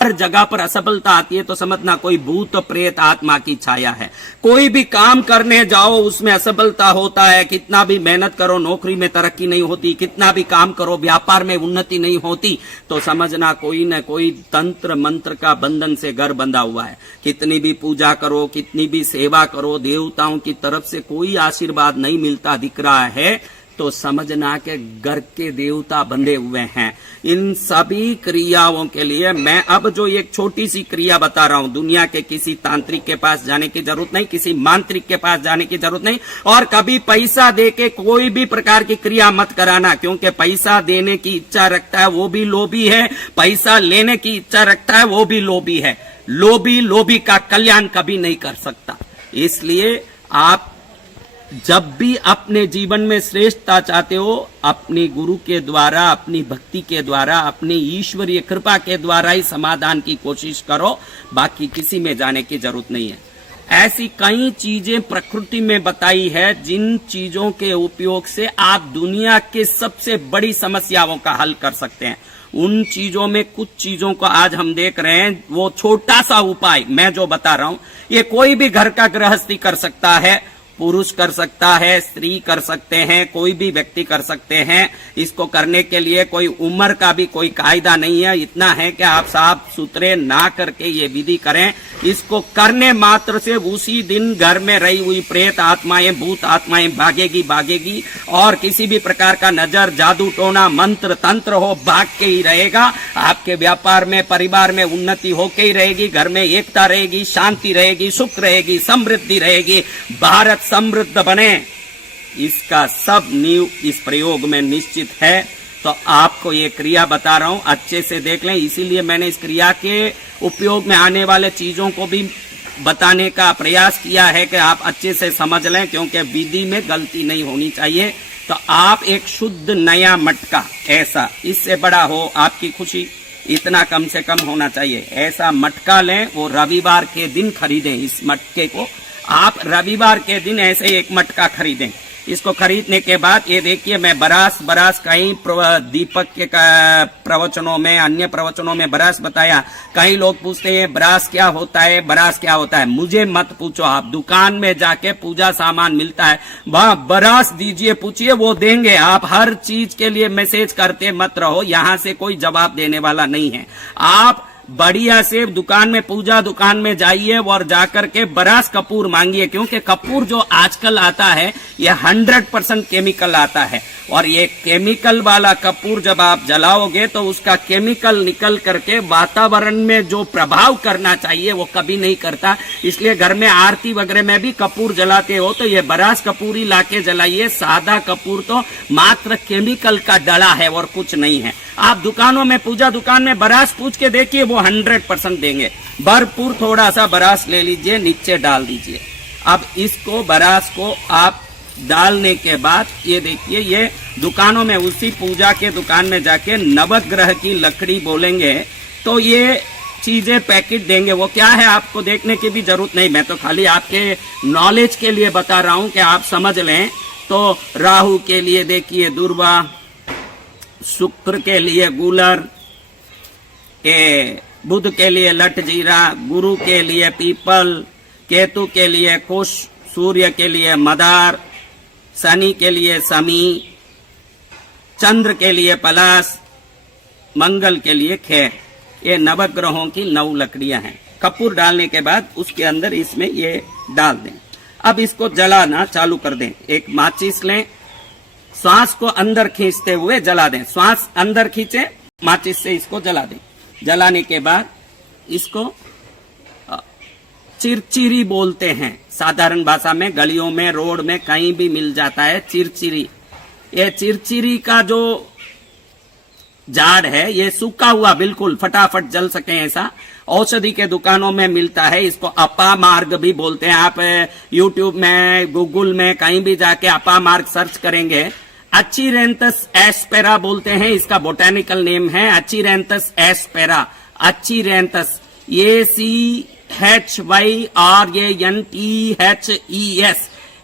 हर जगह पर असफलता आती है तो समझना कोई भूत प्रेत आत्मा की छाया है। कोई भी काम करने जाओ उसमें असफलता होता है, कितना भी मेहनत करो नौकरी में तरक्की नहीं होती, कितना भी काम करो व्यापार में उन्नति नहीं होती, तो समझना कोई न कोई तंत्र मंत्र का बंधन से घर बंधा हुआ है। कितनी भी पूजा करो, कितनी भी सेवा करो, देवताओं की तरफ से कोई आशीर्वाद नहीं मिलता दिख रहा है तो समझना के घर के देवता बंधे हुए हैं। इन सभी क्रियाओं के लिए मैं अब जो एक छोटी सी क्रिया बता रहा हूं, दुनिया के किसी तांत्रिक के पास जाने की जरूरत नहीं, किसी मांत्रिक के पास जाने की जरूरत नहीं, और कभी पैसा देके कोई भी प्रकार की क्रिया मत कराना, क्योंकि पैसा देने की इच्छा रखता है वो भी लोभी है, पैसा लेने की इच्छा रखता है वो भी लोभी है। लोभी का कल्याण कभी नहीं कर सकता। इसलिए आप जब भी अपने जीवन में श्रेष्ठता चाहते हो, अपने गुरु के द्वारा, अपनी भक्ति के द्वारा, अपनी ईश्वरीय कृपा के द्वारा ही समाधान की कोशिश करो, बाकी किसी में जाने की जरूरत नहीं है। ऐसी कई चीजें प्रकृति में बताई है जिन चीजों के उपयोग से आप दुनिया के सबसे बड़ी समस्याओं का हल कर सकते हैं। उन चीजों में कुछ चीजों को आज हम देख रहे हैं। वो छोटा सा उपाय मैं जो बता रहा हूं, ये कोई भी घर का गृहस्थी कर सकता है, पुरुष कर सकता है, स्त्री कर सकते हैं, कोई भी व्यक्ति कर सकते हैं। इसको करने के लिए कोई उम्र का भी कोई कायदा नहीं है। इतना है कि आप साफ सुथरे ना करके ये विधि करें। इसको करने मात्र से उसी दिन घर में रही हुई प्रेत आत्माएं, भूत आत्माएं भागेगी और किसी भी प्रकार का नजर, जादू टोना, मंत्र तंत्र हो भाग के ही रहेगा। आपके व्यापार में, परिवार में उन्नति होके ही रहेगी, घर में एकता रहेगी, शांति रहेगी, सुख रहेगी, समृद्धि रहेगी, भारत समृद्ध बने। इसका सब नींव इस प्रयोग में निश्चित है। तो आपको ये क्रिया बता रहा हूं, अच्छे से देख लें। इसीलिए मैंने इस क्रिया के उपयोग में आने वाले चीजों को भी बताने का प्रयास किया है कि आप अच्छे से समझ लें, क्योंकि विधि में गलती नहीं होनी चाहिए। तो आप एक शुद्ध नया मटका, ऐसा इससे बड़ा हो आपकी खुशी, इतना कम से कम होना चाहिए, ऐसा मटका लें। वो रविवार के दिन खरीदें। इस मटके को आप रविवार के दिन ऐसे एक मटका खरीदें। इसको खरीदने के बाद ये देखिए, मैं बरास कई दीपक के प्रवचनों में, अन्य प्रवचनों में बरास बताया। कई लोग पूछते हैं बरास क्या होता है, बरास क्या होता है। मुझे मत पूछो, आप दुकान में जाके पूजा सामान मिलता है, वहां बरास दीजिए, पूछिए, वो देंगे। आप हर चीज के लिए मैसेज करते मत रहो, यहां से कोई जवाब देने वाला नहीं है। आप बढ़िया से दुकान में, पूजा दुकान में जाइए और जाकर के बरास कपूर मांगिए, क्योंकि कपूर जो आजकल आता है ये 100% केमिकल आता है। और ये केमिकल वाला कपूर जब आप जलाओगे तो उसका केमिकल निकल करके वातावरण में जो प्रभाव करना चाहिए वो कभी नहीं करता। इसलिए घर में आरती वगैरह में भी कपूर जलाते हो तो ये बरास कपूर ही लाके जलाइए। सादा कपूर तो मात्र केमिकल का डला है और कुछ नहीं है। आप दुकानों में, पूजा दुकान में बरास पूछ के देखिए, वो 100% देंगे। भरपूर थोड़ा सा बरास ले लीजिए, नीचे डाल दीजिए। अब इसको, बरास को आप डालने के बाद ये देखिए, ये दुकानों में, उसी पूजा के दुकान में जाके नवग्रह की लकड़ी बोलेंगे तो ये चीजें पैकेट देंगे। वो क्या है आपको देखने की भी जरूरत नहीं, मैं तो खाली आपके नॉलेज के लिए बता रहा हूं कि आप समझ लें। तो राहु के लिए देखिए दुर्वा, शुक्र के लिए गूलर, बुध के लिए लटजीरा, गुरु के लिए पीपल, केतु के लिए कुश, सूर्य के लिए मदार, शनि के लिए समी, चंद्र के लिए पलाश, मंगल के लिए खेर। ये नवग्रहों की 9 लकड़ियां हैं। कपूर डालने के बाद उसके अंदर इसमें ये डाल दें। अब इसको जलाना चालू कर दें। एक माचिस लें, श्वास को अंदर खींचते हुए जला दें। श्वास अंदर खींचे, माचिस से इसको जला दें। जलाने के बाद इसको चिरचिरी बोलते हैं, साधारण भाषा में, गलियों में, रोड में कहीं भी मिल जाता है चिरचिरी। ये चिरचिरी का जो झाड़ है ये सूखा हुआ बिल्कुल फटाफट जल सके ऐसा औषधि के दुकानों में मिलता है। इसको अपामार्ग भी बोलते हैं। आप यूट्यूब में, गूगल में कहीं भी जाके अपामार्ग सर्च करेंगे। अचीरेंथस एस्पेरा बोलते हैं, इसका बोटेनिकल नेम है अचीरेंथस एस्पेरा। अचीरेंथस, ACHYRANTHES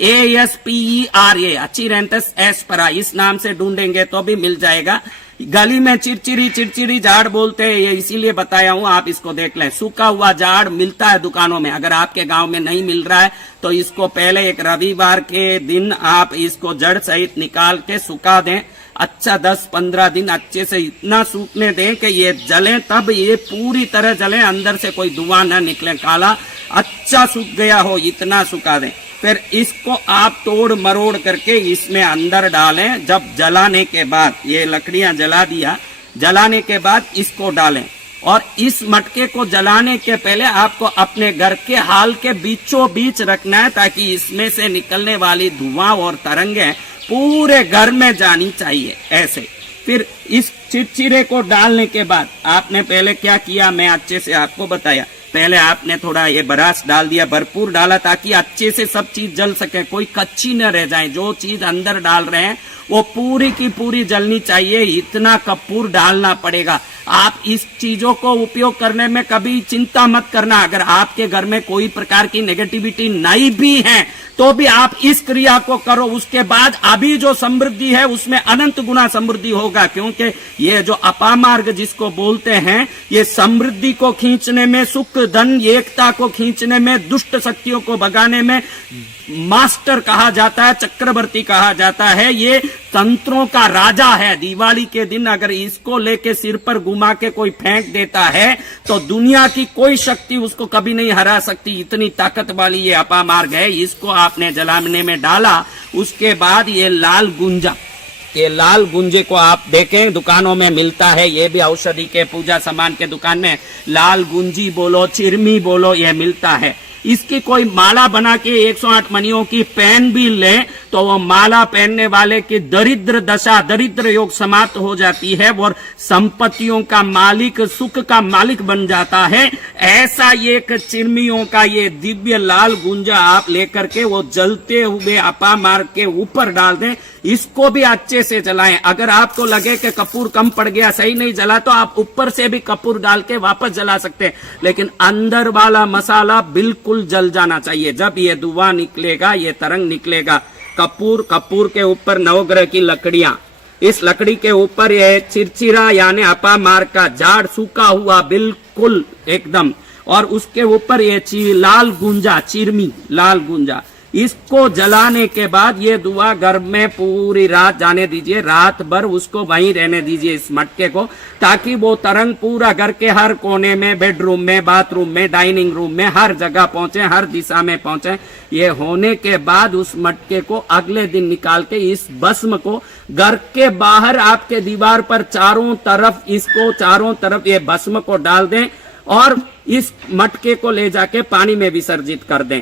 ASPERA, अचीरेंथस एस्पेरा, इस नाम से ढूंढेंगे तो भी मिल जाएगा। गली में चिरचिरी झाड़ बोलते हैं, ये इसीलिए बताया हूं, आप इसको देख लें। सूखा हुआ झाड़ मिलता है दुकानों में, अगर आपके गांव में नहीं मिल रहा है तो इसको पहले एक रविवार के दिन आप इसको जड़ सहित निकाल के सुखा दें। अच्छा 10-15 दिन अच्छे से इतना सूखने दें कि ये जले, तब ये पूरी तरह जले, अंदर से कोई धुआं न निकले, काला अच्छा सूख गया हो इतना सुखा दें। फिर इसको आप तोड़ मरोड़ करके इसमें अंदर डालें। जब जलाने के बाद, ये लकड़ियां जला दिया, जलाने के बाद इसको डालें। और इस मटके को जलाने के पहले आपको अपने घर के हाल के बीचों बीच रखना है, ताकि इसमें से निकलने वाली धुआं और तरंगें पूरे घर में जानी चाहिए ऐसे। फिर इस चिरचिरे को डालने के बाद आपने पहले क्या किया, मैं अच्छे से आपको बताया। पहले आपने थोड़ा ये बरास डाल दिया, भरपूर डाला, ताकि अच्छे से सब चीज जल सके, कोई कच्ची न रह जाए। जो चीज अंदर डाल रहे हैं वो पूरी की पूरी जलनी चाहिए, इतना कपूर डालना पड़ेगा। आप इस चीजों को उपयोग करने में कभी चिंता मत करना। अगर आपके घर में कोई प्रकार की नेगेटिविटी नहीं भी है तो भी आप इस क्रिया को करो, उसके बाद अभी जो समृद्धि है उसमें अनंत गुना समृद्धि होगा। क्योंकि ये जो अपामार्ग जिसको बोलते हैं, ये समृद्धि को खींचने में, सुख धन एकता को खींचने में, दुष्ट शक्तियों को भगाने में मास्टर कहा जाता है, चक्रवर्ती कहा जाता है। ये तंत्रों का राजा है। दिवाली के दिन अगर इसको लेके सिर पर घुमा के कोई फेंक देता है तो दुनिया की कोई शक्ति उसको कभी नहीं हरा सकती, इतनी ताकत वाली ये अपामार्ग है। इसको आपने जलाने में डाला, उसके बाद ये लाल गुंजा, ये लाल गुंजे को आप देखें दुकानों में मिलता है, ये भी औषधि के पूजा सामान के दुकान में लाल गुंजी बोलो, चिरमी बोलो, ये मिलता है। इसकी कोई माला बना के 108 मणियों की पहन भी ले तो वो माला पहनने वाले की दरिद्र दशा, दरिद्र योग समाप्त हो जाती है और संपत्तियों का मालिक, सुख का मालिक बन जाता है। ऐसा एक चिरमियों का ये दिव्य लाल गुंजा आप लेकर के वो जलते हुए अपामार्ग के ऊपर डाल दें। इसको भी अच्छे से जलाएं। अगर आपको लगे कि कपूर कम पड़ गया, सही नहीं जला, तो आप ऊपर से भी कपूर डाल के वापस जला सकते हैं, लेकिन अंदर वाला मसाला बिल्कुल जल जाना चाहिए। जब ये धुआं निकलेगा, ये तरंग निकलेगा, कपूर के ऊपर नवग्रह की लकड़ियां, इस लकड़ी के ऊपर ये चिरचिरा यानी अपामार्ग का झाड़ सूखा हुआ बिल्कुल एकदम, और उसके ऊपर ये लाल गुंजा, चिरमी लाल गुंजा, इसको जलाने के बाद ये धुआं घर में पूरी रात जाने दीजिए। रात भर उसको वहीं रहने दीजिए इस मटके को, ताकि वो तरंग पूरा घर के हर कोने में, बेडरूम में, बाथरूम में, डाइनिंग रूम में, हर जगह पहुंचे, हर दिशा में पहुंचे। ये होने के बाद उस मटके को अगले दिन निकाल के इस भस्म को घर के बाहर आपके दीवार पर चारों तरफ, इसको चारों तरफ ये भस्म को डाल दें और इस मटके को ले जाके पानी में विसर्जित कर दें।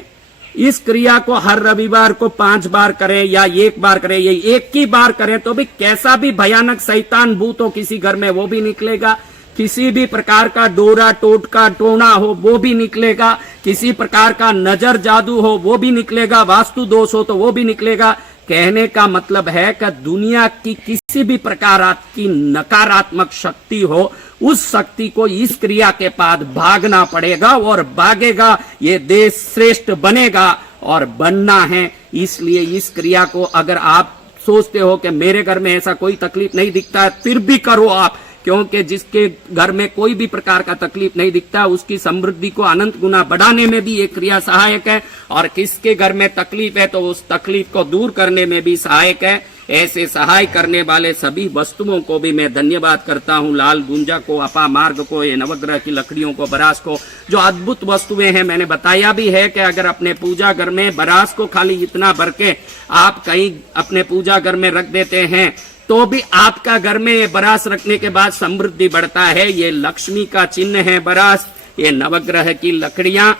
इस क्रिया को हर रविवार को 5 बार करें या 1 बार करें, या 1 ही बार करें तो भी कैसा भी भयानक शैतान भूत हो किसी घर में वो भी निकलेगा, किसी भी प्रकार का डोरा टोटका टोना हो वो भी निकलेगा, किसी प्रकार का नजर जादू हो वो भी निकलेगा, वास्तु दोष हो तो वो भी निकलेगा। कहने का मतलब है कि दुनिया की किसी भी प्रकार की नकारात्मक शक्ति हो, उस शक्ति को इस क्रिया के बाद भागना पड़ेगा और भागेगा, ये देश श्रेष्ठ बनेगा और बनना है। इसलिए इस क्रिया को अगर आप सोचते हो कि मेरे घर में ऐसा कोई तकलीफ नहीं दिखता है, फिर भी करो आप, क्योंकि जिसके घर में कोई भी प्रकार का तकलीफ नहीं दिखता उसकी समृद्धि को अनंत गुना बढ़ाने में भी ये क्रिया सहायक है, और किसके घर में तकलीफ है तो उस तकलीफ को दूर करने में भी सहायक है। ऐसे सहाय करने वाले सभी वस्तुओं को भी मैं धन्यवाद करता हूँ। लाल गुंजा को, अपामार्ग को, ये नवग्रह की लकड़ियों को, बरास को, जो अद्भुत वस्तुएं हैं। मैंने बताया भी है कि अगर अपने पूजा घर में बरास को खाली इतना भर के आप कहीं अपने पूजा घर में रख देते हैं तो भी आपका घर में ये बरास रखने के बाद समृद्धि बढ़ता है। ये लक्ष्मी का चिन्ह है बरास। ये नवग्रह की लकड़ियां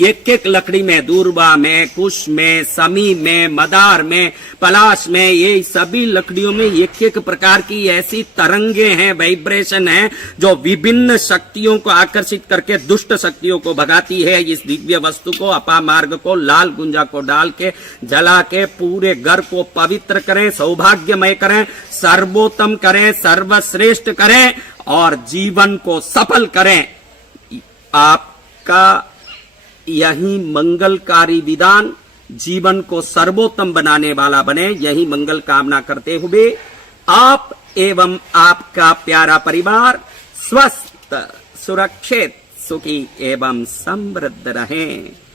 एक एक लकड़ी में, दूर्वा में, कुश में, समी में, मदार में, पलाश में, ये सभी लकड़ियों में एक एक प्रकार की ऐसी तरंगे हैं, वाइब्रेशन है, जो विभिन्न शक्तियों को आकर्षित करके दुष्ट शक्तियों को भगाती है। इस दिव्य वस्तु को, अपामार्ग को, लाल गुंजा को डाल के जला के पूरे घर को पवित्र करें, सौभाग्यमय करें, सर्वोत्तम करें, सर्वश्रेष्ठ करें और जीवन को सफल करें। आपका यही मंगलकारी विधान जीवन को सर्वोत्तम बनाने वाला बने, यही मंगल कामना करते हुए आप एवं आपका प्यारा परिवार स्वस्थ, सुरक्षित, सुखी एवं समृद्ध रहें।